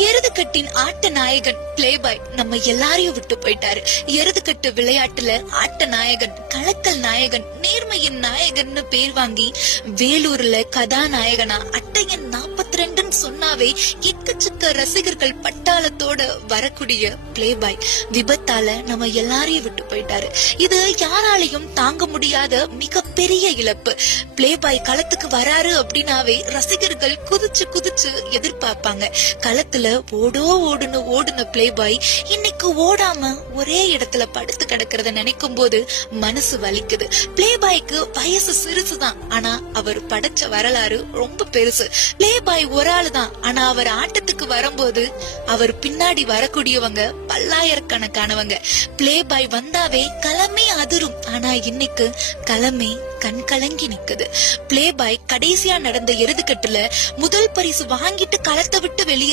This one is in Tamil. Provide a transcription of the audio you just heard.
எருதுகட்டின் ஆட்ட நாயகன் பிளேபாய் நம்ம எல்லாரையும் விட்டு போயிட்டாரு. எருதுகட்டு விளையாட்டுல ஆட்ட நாயகன், கலக்கல் நாயகன், நேர்மையின் நாயகன்னு பேர் வாங்கி வேலூர்ல கதாநாயகனா அட்டையன் 42 சொன்னாவே எக்கச்சக்க ரசிகர்கள் பட்டாளத்தோட வரக்கூடிய பிளேபாய் விபத்தால நம்ம எல்லாரையும் விட்டு போயிட்டாரு. இது யாராலையும் தாங்க முடியாத மிகப்பெரிய இழப்பு. பிளேபாய் களத்துக்கு வராரு அப்படின்னாவே ரசிகர்கள் குதிச்சு குதிச்சு எதிர்பார்ப்பாங்க. களத்துல ஓடுன பிளேபாய் இன்னைக்கு ஓடாம ஒரே இடத்துல படுத்து கிடக்கிறத நினைக்கும் போது மனசு வலிக்குது. பிளேபாய்க்கு வயசு சிறுசுதான், ஆனா அவர் படைச்ச வரலாறு ரொம்ப பெருசு. பிளேபாய் ஒரு ஆளு தான், ஆனா அவர் ஆட்டத்துக்கு வரும்போது அவர் பின்னாடி வரக்கூடியவங்க பல்லாயிரக்கணக்கானவங்க. பிளேபாய் வந்தாவே களமே அதிரும், ஆனா இன்னைக்கு களமே கண் கலங்கி நிக்குது. பிளேபாய் கடைசியா நடந்த எருதுகட்டுல முதல் பரிசு வாங்கிட்டு களத்தை விட்டு வெளியே